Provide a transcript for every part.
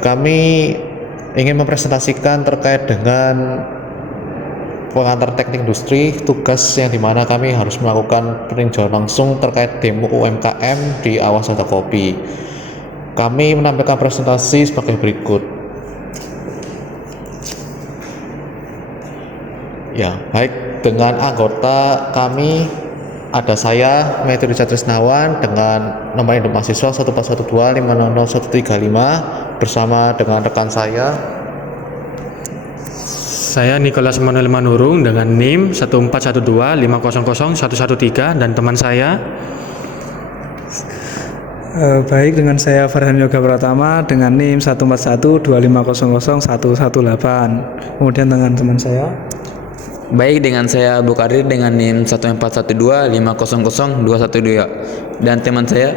Kami ingin mempresentasikan terkait dengan pengantar teknik industri, tugas yang dimana kami harus melakukan peninjauan langsung terkait demo UMKM di Awas Data Kopi. Kami menampilkan presentasi sebagai berikut. Ya, baik, dengan anggota kami ada saya, Metri Richard Trisnawan, dengan nomor induk mahasiswa 14125000135 bersama dengan rekan Saya Nicholas Manuel Manurung dengan NIM 14125000113 dan teman saya. Baik, dengan saya Farhan Yoga Pratama dengan NIM 14125000118. Kemudian dengan teman saya. Baik, dengan saya Abu Kadir dengan NIM 14125000212 dan teman saya.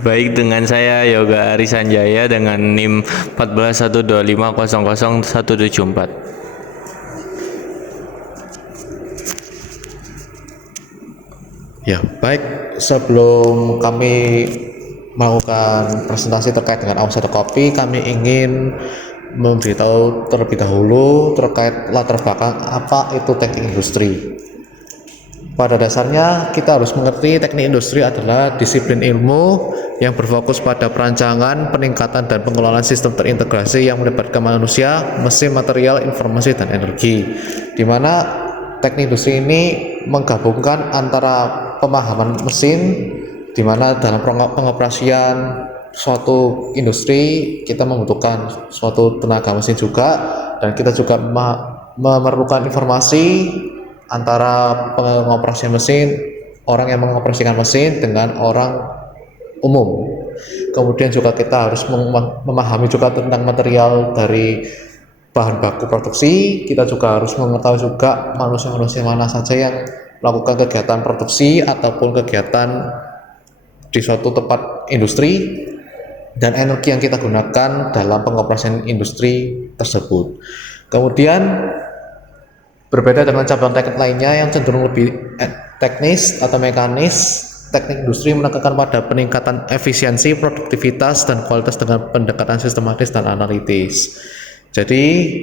Baik, dengan saya Yoga Ari Sanjaya dengan NIM 14125000174. Ya, baik, sebelum kami melakukan presentasi terkait dengan Awas Data Kopi, kami ingin memberitahu terlebih dahulu terkait latar belakang apa itu teknik industri. Pada dasarnya kita harus mengerti teknik industri adalah disiplin ilmu yang berfokus pada perancangan, peningkatan, dan pengelolaan sistem terintegrasi yang melibatkan manusia, mesin, material, informasi, dan energi. Di mana teknik industri ini menggabungkan antara pemahaman mesin, di mana dalam pengoperasian suatu industri kita membutuhkan suatu tenaga mesin juga, dan kita juga memerlukan informasi antara pengoperasian mesin, orang yang mengoperasikan mesin dengan orang umum. Kemudian juga kita harus memahami juga tentang material dari bahan baku produksi. Kita juga harus mengetahui juga manusia-manusia mana saja yang melakukan kegiatan produksi ataupun kegiatan di suatu tempat industri, dan energi yang kita gunakan dalam pengoperasian industri tersebut. Kemudian berbeda dengan cabang teknik lainnya yang cenderung lebih teknis atau mekanis, teknik industri menekankan pada peningkatan efisiensi, produktivitas, dan kualitas dengan pendekatan sistematis dan analitis. Jadi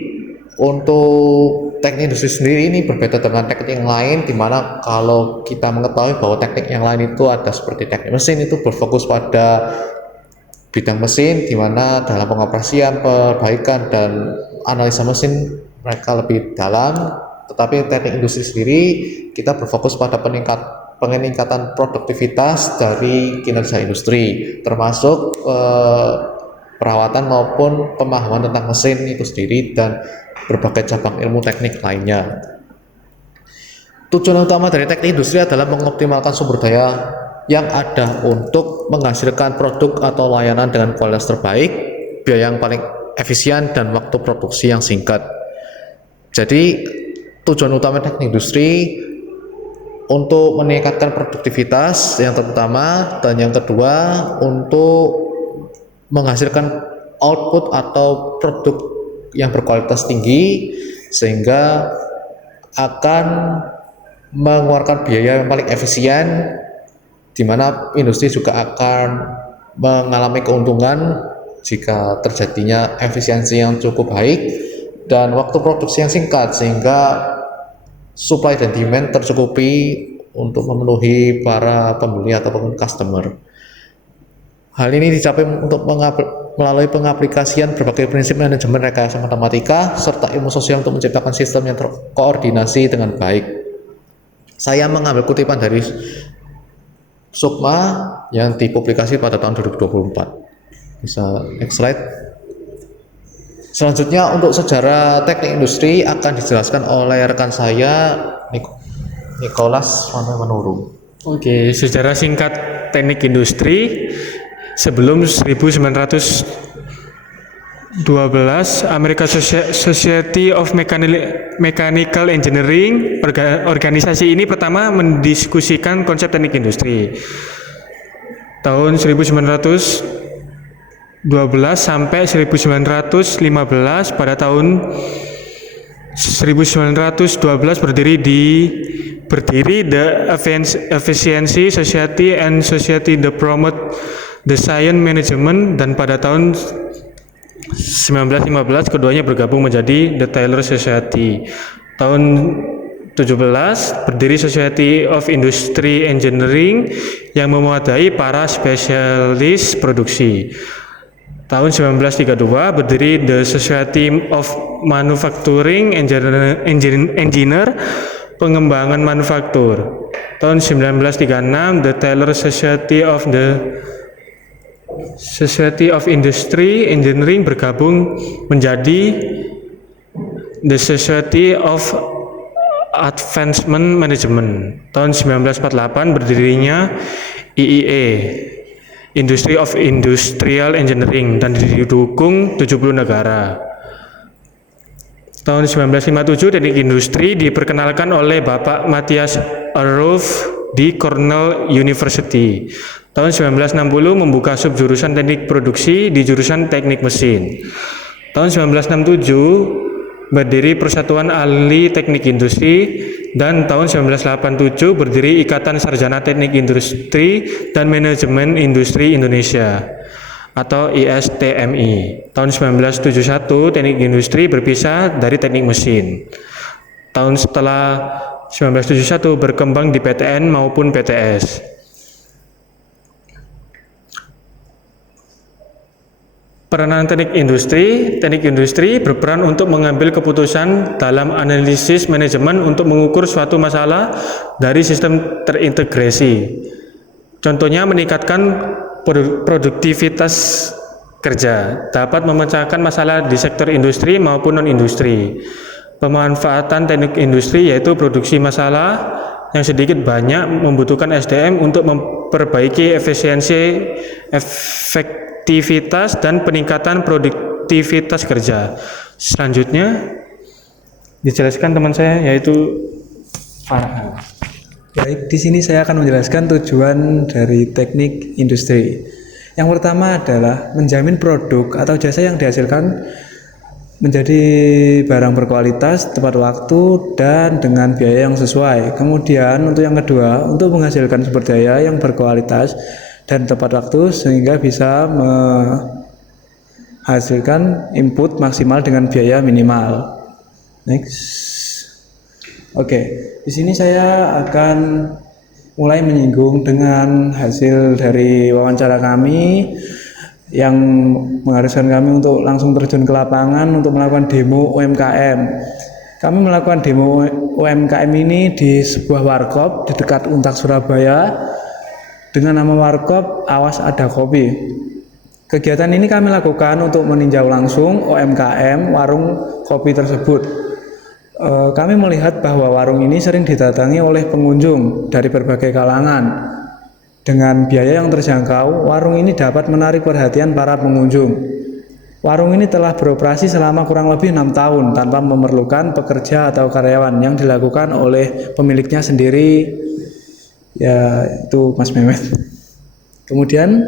untuk teknik industri sendiri ini berbeda dengan teknik yang lain, di mana kalau kita mengetahui bahwa teknik yang lain itu ada seperti teknik mesin itu berfokus pada bidang mesin, di mana dalam pengoperasian, perbaikan, dan analisa mesin mereka lebih dalam. Tetapi teknik industri sendiri kita berfokus pada peningkatan produktivitas dari kinerja industri, termasuk perawatan maupun pemahaman tentang mesin itu sendiri dan berbagai cabang ilmu teknik lainnya. Tujuan utama dari teknik industri adalah mengoptimalkan sumber daya yang ada untuk menghasilkan produk atau layanan dengan kualitas terbaik, biaya yang paling efisien, dan waktu produksi yang singkat. Jadi tujuan utama teknik industri untuk meningkatkan produktivitas yang terutama, dan yang kedua untuk menghasilkan output atau produk yang berkualitas tinggi sehingga akan mengeluarkan biaya yang paling efisien, di mana industri juga akan mengalami keuntungan jika terjadinya efisiensi yang cukup baik dan waktu produksi yang singkat, sehingga supply dan demand tercukupi untuk memenuhi para pembeli ataupun customer. Hal ini dicapai untuk melalui pengaplikasian berbagai prinsip manajemen rekayasa matematika serta ilmu sosial untuk menciptakan sistem yang terkoordinasi dengan baik. Saya mengambil kutipan dari Sukma yang dipublikasi pada tahun 2024. Bisa next slide. Selanjutnya untuk sejarah teknik industri akan dijelaskan oleh rekan saya Nicholas Manuel Manurung. Oke, sejarah singkat teknik industri. Sebelum 1912, American Society of Mechanical Engineering, organisasi ini pertama mendiskusikan konsep teknik industri. Tahun 1912 sampai 1915, pada tahun 1912 berdiri The Efficiency Society and Society that promote Desain Management, dan pada tahun 1915 keduanya bergabung menjadi The Taylor Society. Tahun 17 berdiri Society of Industry Engineering yang memuatai para spesialis produksi. Tahun 1932 berdiri The Society of Manufacturing Engineer, pengembangan manufaktur. Tahun 1936 The Taylor Society of Industry Engineering bergabung menjadi The Society of Advancement Management. Tahun 1948 berdirinya IIE, Industry of Industrial Engineering, dan didukung 70 negara. Tahun 1957 teknik industri diperkenalkan oleh Bapak Matthias Arrow di Cornell University. Tahun 1960 membuka subjurusan teknik produksi di jurusan teknik mesin. Tahun 1967 berdiri Persatuan Ahli Teknik Industri, dan tahun 1987 berdiri Ikatan Sarjana Teknik Industri dan Manajemen Industri Indonesia atau ISTMI. Tahun 1971 teknik industri berpisah dari teknik mesin. Tahun setelah 1971 berkembang di PTN maupun PTS. Peranan teknik industri berperan untuk mengambil keputusan dalam analisis manajemen untuk mengukur suatu masalah dari sistem terintegrasi. Contohnya meningkatkan produktivitas kerja, dapat memecahkan masalah di sektor industri maupun non-industri. Pemanfaatan teknik industri yaitu produksi masalah yang sedikit banyak membutuhkan SDM untuk memperbaiki efisiensi, efektivitas, dan peningkatan produktivitas kerja. Selanjutnya dijelaskan teman saya yaitu Farhan. Baik, di sini saya akan menjelaskan tujuan dari teknik industri. Yang pertama adalah menjamin produk atau jasa yang dihasilkan menjadi barang berkualitas, tepat waktu, dan dengan biaya yang sesuai. Kemudian untuk yang kedua, untuk menghasilkan sumber daya yang berkualitas dan tepat waktu sehingga bisa menghasilkan input maksimal dengan biaya minimal. Next. Oke, di sini saya akan mulai menyinggung dengan hasil dari wawancara kami yang mengharuskan kami untuk langsung terjun ke lapangan untuk melakukan demo UMKM. Kami melakukan demo UMKM ini di sebuah warkop di dekat Untak Surabaya dengan nama warkop Awas Ada Kopi. Kegiatan ini kami lakukan untuk meninjau langsung UMKM warung kopi tersebut. Kami melihat bahwa warung ini sering didatangi oleh pengunjung dari berbagai kalangan. Dengan biaya yang terjangkau, warung ini dapat menarik perhatian para pengunjung. Warung ini telah beroperasi selama kurang lebih 6 tahun tanpa memerlukan pekerja atau karyawan, yang dilakukan oleh pemiliknya sendiri, yaitu Mas Mehmet. Kemudian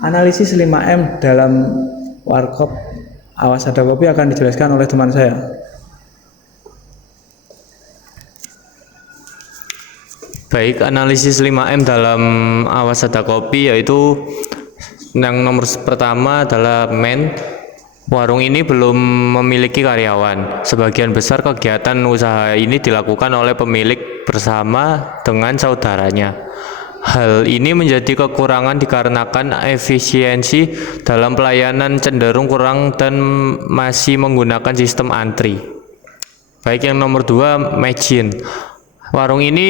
analisis 5M dalam warkop Awas Ada Kopi akan dijelaskan oleh teman saya. Baik, analisis 5M dalam Awas Ada Kopi yaitu yang nomor pertama adalah warung ini belum memiliki karyawan. Sebagian besar kegiatan usaha ini dilakukan oleh pemilik bersama dengan saudaranya. Hal ini menjadi kekurangan dikarenakan efisiensi dalam pelayanan cenderung kurang dan masih menggunakan sistem antri. Baik, yang nomor 2, machine. Warung ini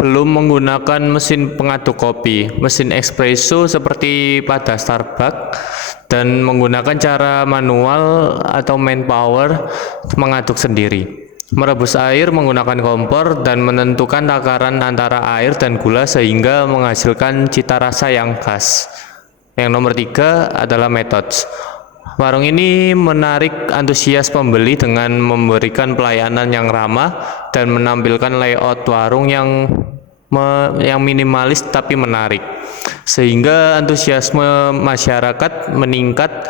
belum menggunakan mesin pengaduk kopi, mesin espresso seperti pada Starbucks, dan menggunakan cara manual atau manpower mengaduk sendiri. Merebus air menggunakan kompor dan menentukan takaran antara air dan gula sehingga menghasilkan cita rasa yang khas. Yang nomor 3 adalah methods. Warung ini menarik antusias pembeli dengan memberikan pelayanan yang ramah dan menampilkan layout warung yang minimalis tapi menarik, sehingga antusiasme masyarakat meningkat,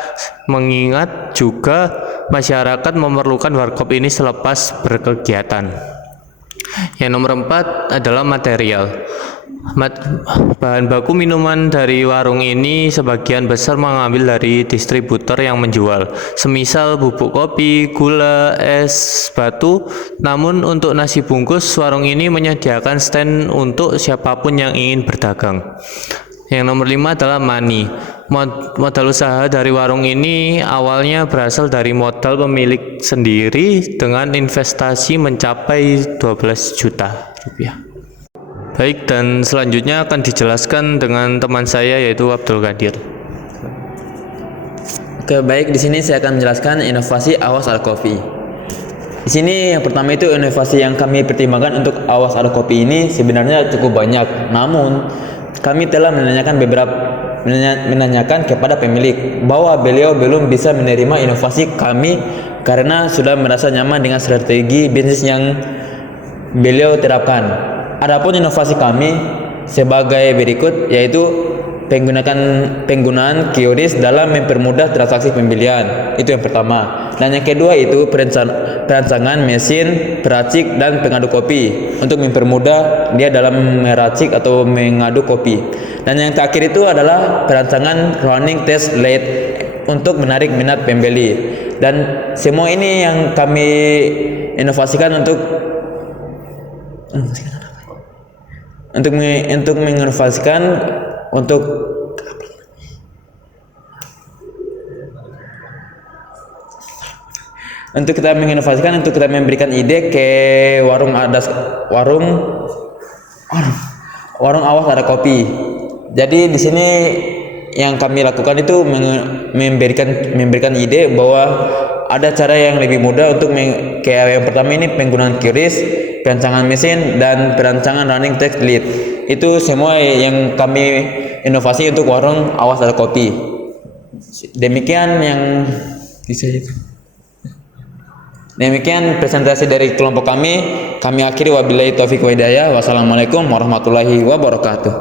mengingat juga masyarakat memerlukan warkop ini selepas berkegiatan. Yang nomor 4 adalah material. Bahan baku minuman dari warung ini sebagian besar mengambil dari distributor yang menjual, semisal bubuk kopi, gula, es batu. Namun untuk nasi bungkus, warung ini menyediakan stand untuk siapapun yang ingin berdagang. Yang nomor 5 adalah money. Modal usaha dari warung ini awalnya berasal dari modal pemilik sendiri dengan investasi mencapai 12 juta rupiah. Baik, dan selanjutnya akan dijelaskan dengan teman saya yaitu Abdul Qadir. Oke, baik, di sini saya akan menjelaskan inovasi Awas Ada Kopi. Di sini yang pertama itu inovasi yang kami pertimbangkan untuk Awas Ada Kopi ini sebenarnya cukup banyak. Namun kami telah menanyakan kepada pemilik bahwa beliau belum bisa menerima inovasi kami karena sudah merasa nyaman dengan strategi bisnis yang beliau terapkan. Adapun inovasi kami sebagai berikut, yaitu penggunaan QRIS dalam mempermudah transaksi pembelian. Itu yang pertama. Dan yang kedua itu perancangan mesin peracik dan pengaduk kopi untuk mempermudah dia dalam meracik atau mengaduk kopi. Dan yang terakhir itu adalah perancangan running test lead untuk menarik minat pembeli. Dan semua ini yang kami inovasikan untuk menginovasikan untuk kita memberikan ide ke warung Awas Ada Kopi. Jadi di sini yang kami lakukan itu memberikan ide bahwa ada cara yang lebih mudah untuk kayak yang pertama ini penggunaan QRIS, perancangan mesin, dan perancangan running text lead. Itu semua yang kami inovasi untuk warung Awas Ada Kopi. Demikian yang bisa itu. Demikian presentasi dari kelompok kami. Kami akhiri wabillahi taufiq wa hidayah. Wassalamualaikum warahmatullahi wabarakatuh.